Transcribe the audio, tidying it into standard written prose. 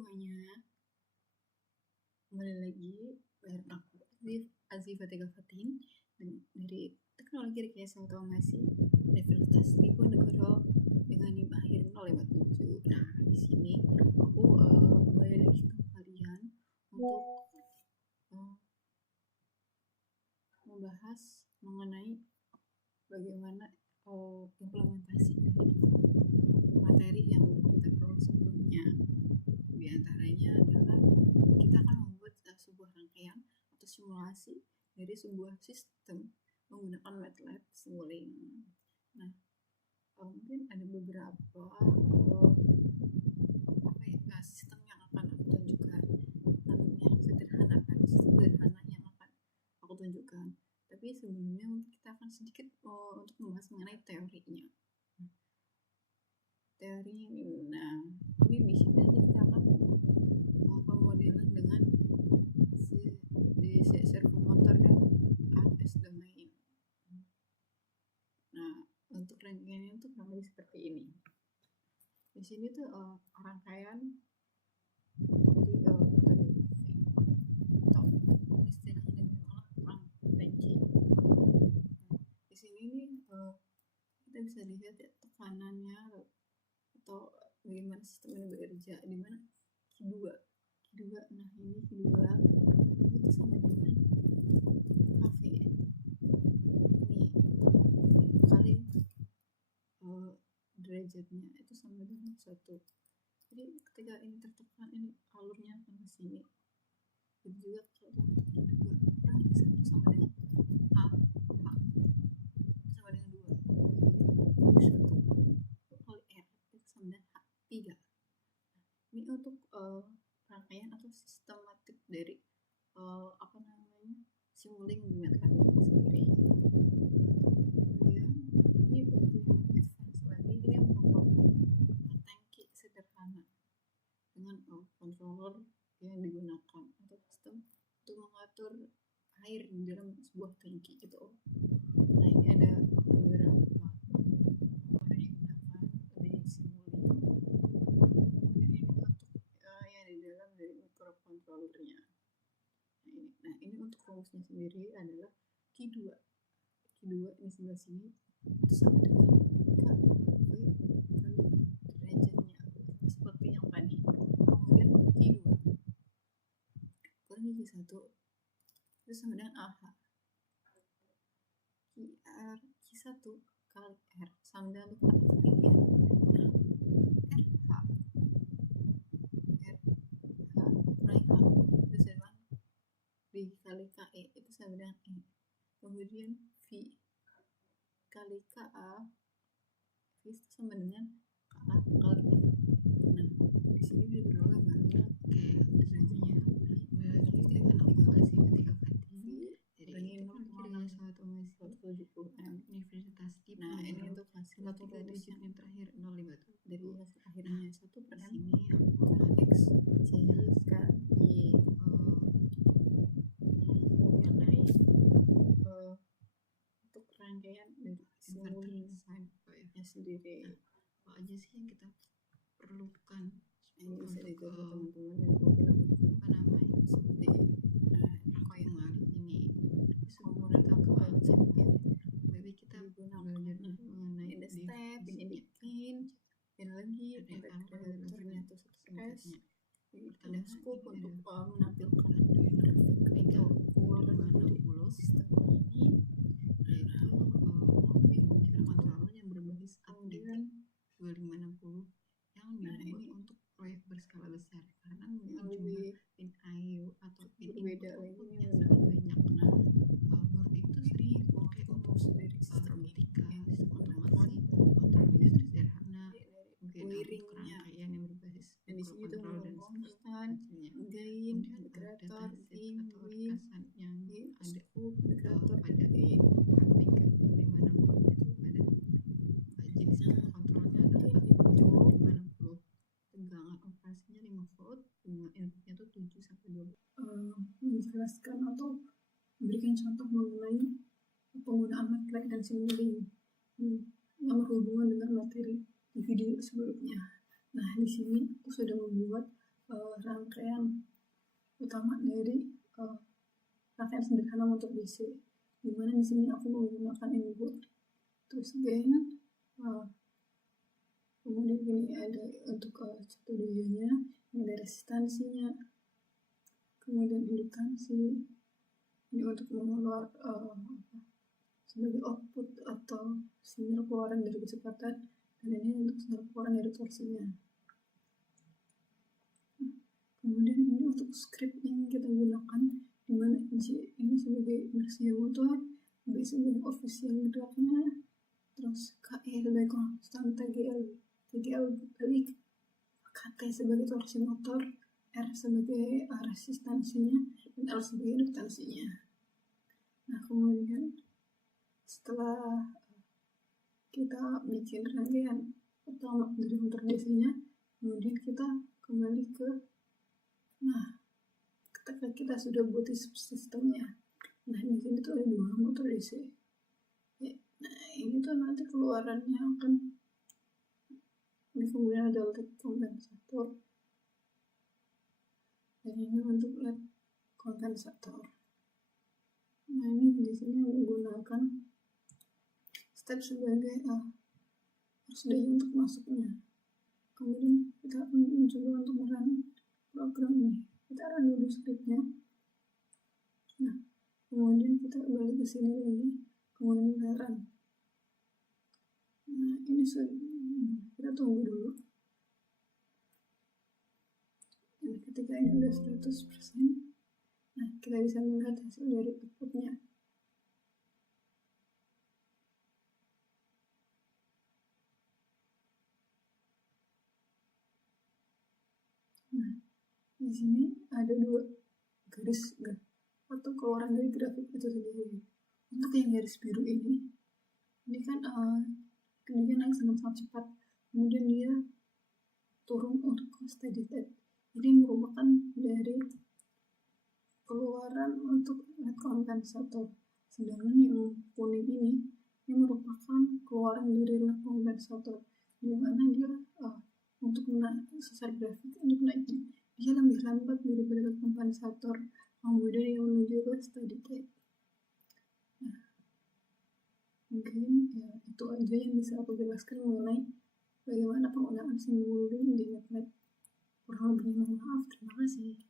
semuanya, kembali lagi bareng aku Azifa Tegafatin dari Teknologi Rekayasa Otomasi Universitas Diponegoro dengan NIM akhir 057. Nah, di sini aku kembali lagi ke kalian untuk membahas mengenai bagaimana implementasi dari materi yang udah kita peroleh sebelumnya. Di antaranya adalah kita akan membuat sebuah rangkaian atau simulasi dari sebuah sistem menggunakan MATLAB Simulink. Nah, mungkin ada beberapa sistem yang akan aku tunjukkan, yang sederhana yang akan aku tunjukkan. Tapi sebelumnya kita akan sedikit untuk membahas mengenai teorinya. Teorinya ini, di sini nanti kita akan pemodelan dengan servomotor dan AS domain. Nah, untuk rangkaiannya itu kurang lebih seperti ini. Di sini tuh rangkaian dari istilahnya dengan tangki. Di sini nih kita bisa lihat ya tekanannya atau bagaimana sistem ini bekerja, di mana Q2. Nah, ini Q2 itu sama dengan KV. Ini kali derajatnya itu sama dengan 1. Jadi ketika ini tertekan, ini alurnya akan ke sini. Jadi juga kalau Q2 kurang ini 1 sama dengan A sama dengan 2. Jadi 1 kali R itu sama dengan H3. Ini untuk rangkaian atau sistematik dari Simulink di MATLAB sendiri. Kemudian ini untuk yang advance lagi, ini merupakan tangki sederhana dengan controller yang digunakan atau sistem untuk mengatur air di dalam sebuah tangki gitu. Nah, ini ada beberapa komponen yang digunakan dari Simulink. Kemudian ini untuk yang di dalam dari microcontrollernya. Nah, ini untuk rumusnya sendiri adalah Q2 ini sebelah sini itu sama dengan KV kali derajatnya seperti yang tadi. Kemudian Q2 kurangi Q1 itu sama dengan AH. Q1 kali R sama dengan ketinggian. Nah, RH kurangi H itu sama dikali KE itu sama dengan E. Kemudian V kali KA itu sama dengan KA kali E. Nah, di sini diperoleh bahwa derajatnya berarti dengan aplikasi ketika V dari Rekayasa Otomasi 170 Universitas Diponegoro. Nah, ini untuk hasil atau rumusnya yang terakhir 057 dari hasil akhirnya 1 per sini X CK Y mengenai untuk rangkaian dari Simulink nya sendiri. Apa aja sih yang kita perlukan? Ini bisa dicoba teman-teman dan mungkin seperti rangkaian ini komponen konsepnya. Jadi kita belajar mengenai ada step, in lagi integratornya atau S. Ada scope untuk menampilkan grafik atau keluaran dari sistem ini, yaitu microcontroller yang berbasis ATmega 2560 yang dibuat untuk proyek berskala besar karena jumlah pin I/O atau pin berbeda lagi sangat banyak. Nah, board itu sering dipakai untuk dari sistem otomasi, industri sederhana, wiringnya rangkaian yang berbasis dan di sini tuh konstan, gain, integrator, in, win, yang ada integrator pada ATmega 2560 itu ada jenis kontrolnya adalah ATmega 560. Tegangan operasinya 5 volt dengan inputnya itu 7 sampai 12. Menjelaskan atau memberikan contoh mengenai penggunaan MATLAB dan Simulink yang berhubungan dengan materi di video sebelumnya. Nah, di sini aku sudah membuat rangkaian utama dari rangkaian sederhana motor DC, dimana di sini aku menggunakan input, terus gain, kemudian ini ada untuk 1-2-nya, ada resistansinya, kemudian indukansi, ini untuk mengeluar sebagai output atau sinyal keluaran dari kecepatan, dan ini untuk sinyal keluaran dari torsinya. Kemudian ini untuk script yang kita gunakan, dimana J ini sebagai inersia motor, B sebagai official geraknya, terus KE sebagai konstan TGL balik, KT sebagai torsi motor, R sebagai resistansinya, dan L sebagai induktansinya. Nah, kemudian setelah kita bikin rangkaian utama dari motor DC-nya, kemudian kita kembali ke, ketika kita sudah buat sistemnya, nah di sini tuh ada 2 motor DC. Nah, ini tuh nanti keluarannya akan, ini kemudian ada LED kompensator, dan ini untuk LED kompensator. Nah, ini di sini menggunakan step sebagai prosedur untuk masuknya. Kemudian kita mencoba untuk merun program ini. Kita run dulu scriptnya. Nah, kemudian kita balik ke sini lagi, kemudian kita run. Nah, ini kita tunggu dulu. Dan ketika ini udah 100%, nah kita bisa melihat hasil dari outputnya. Nah, di sini ada 2 garis atau keluaran dari grafik itu sendiri. Untuk yang garis biru ini kan dia naik sangat cepat, kemudian dia turun untuk steady state. Ini merupakan dari keluaran untuk LED kompensator. Sedangkan yang kuning ini merupakan keluaran dari LED kompensator, di mana dia untuk sesar grafik untuk naiknya dia lebih lambat daripada LED kompensator, kemudian yang menuju ke steady state. Nah, mungkin ya itu aja yang bisa aku jelaskan mengenai bagaimana penggunaan simulink di MATLAB. Kurang lebihnya mohon maaf. Terima kasih.